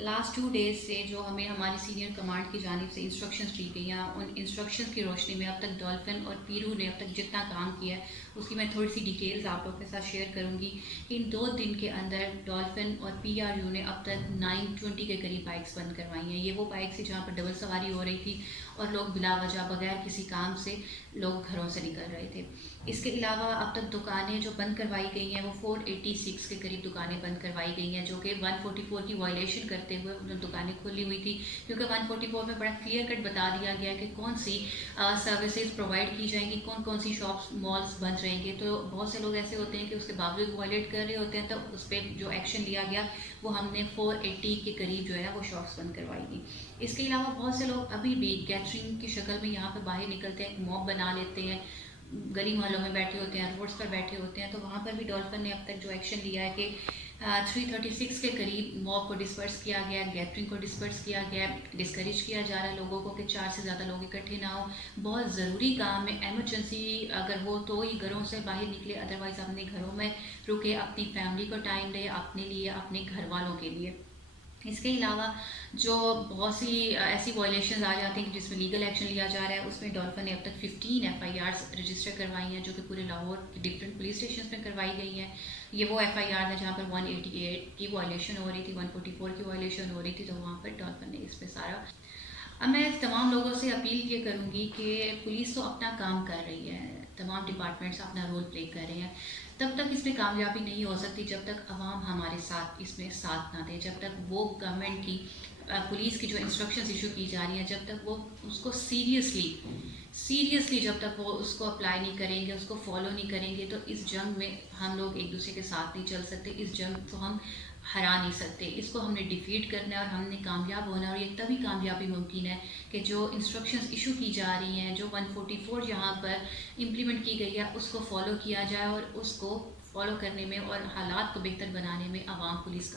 Last 2 days से जो हमें हमारी सीनियर कमांड की जानिब से इंस्ट्रक्शंस दी गई हैं, उन इंस्ट्रक्शंस की रोशनी में अब तक डॉल्फिन और पीरू ने अब तक जितना काम किया है उसकी मैं थोड़ी सी डिटेल्स आप लोगों के साथ शेयर करूंगी कि इन 2 दिन के अंदर डॉल्फिन और पीआरयू ने अब तक 920 के करीब बाइक्स बंद करवाई हैं। ये वो बाइक्स थी जहाँ पर डबल सवारी हो रही थी और लोग बिला वजह बगैर किसी काम से लोग घरों से निकल रहे थे। इसके अलावा अब तक दुकानें जो बंद करवाई गई हैं वो 486 के करीब दुकानें बंद करवाई गई हैं, जो कि 144 की वायलेशन करते हुए उन दुकानें खुली हुई थी, क्योंकि 144 में बड़ा क्लियर कट बता दिया गया कि कौन सी सर्विसेज प्रोवाइड की जाएंगी, कौन कौन सी शॉप्स मॉल्स बंद रहेंगे। तो बहुत से लोग ऐसे होते हैं कि उसके बावजूद वायलेट कर रहे होते हैं, तो उस पर जो एक्शन लिया गया वो हमने 480 के करीब जो है ना वो शॉप्स बंद करवाई थी। इसके अलावा बहुत से लोग अभी भी गैदरिंग की शक्ल में यहाँ पे बाहर निकलते हैं, मॉब बना लेते हैं, गली मोहल्लों में बैठे होते हैं, रोड्स पर बैठे होते हैं। तो वहाँ पर भी डॉल्फिन ने अब तक जो एक्शन लिया है कि 336 के करीब मॉब को डिस्पर्स किया गया, गैदरिंग को डिस्पर्स किया गया, डिस्करेज किया जा रहा है लोगों को कि 4 से ज़्यादा लोग इकट्ठे ना हो। बहुत ज़रूरी काम में एमरजेंसी अगर हो तो ही घरों से बाहर निकले, अदरवाइज़ अपने घरों में रुके, अपनी फैमिली को टाइम दे, अपने लिए, अपने घर वालों के लिए। इसके अलावा जो बहुत सी ऐसी वायलेशन आ जाती हैं कि जिसमें लीगल एक्शन लिया जा रहा है, उसमें डॉल्फिन ने अब तक 15 एफआईआर्स रजिस्टर करवाई हैं, जो कि पूरे लाहौर के डिफरेंट पुलिस स्टेशन में करवाई गई हैं। ये वो एफआईआर है जहाँ पर 188 की वायलेशन हो रही थी, 144 की वायलेशन हो रही थी, तो वहाँ पर डॉल्फिन ने इस पर सारा। अब मैं तमाम लोगों से अपील ये करूँगी कि पुलिस तो अपना काम कर रही है, तमाम डिपार्टमेंट्स अपना रोल प्ले कर रहे हैं, तब तक इसमें कामयाबी नहीं हो सकती जब तक आवाम हमारे साथ इसमें साथ ना दे, जब तक वो गवर्नमेंट की पुलिस की जो इंस्ट्रक्शंस इशू की जा रही हैं जब तक वो उसको सीरियसली जब तक वो उसको अप्लाई नहीं करेंगे, उसको फॉलो नहीं करेंगे, तो इस जंग में हम लोग एक दूसरे के साथ नहीं चल सकते। इस जंग को हम हरा नहीं सकते, इसको हमने डिफीट करना है और हमने कामयाब होना है। और ये तभी कामयाबी मुमकिन है कि जो इंस्ट्रक्शंस इशू की जा रही हैं, जो 144 यहाँ पर इम्प्लीमेंट की गई है, उसको फॉलो किया जाए और उसको फॉलो करने में और हालात को बेहतर बनाने में आवाम पुलिस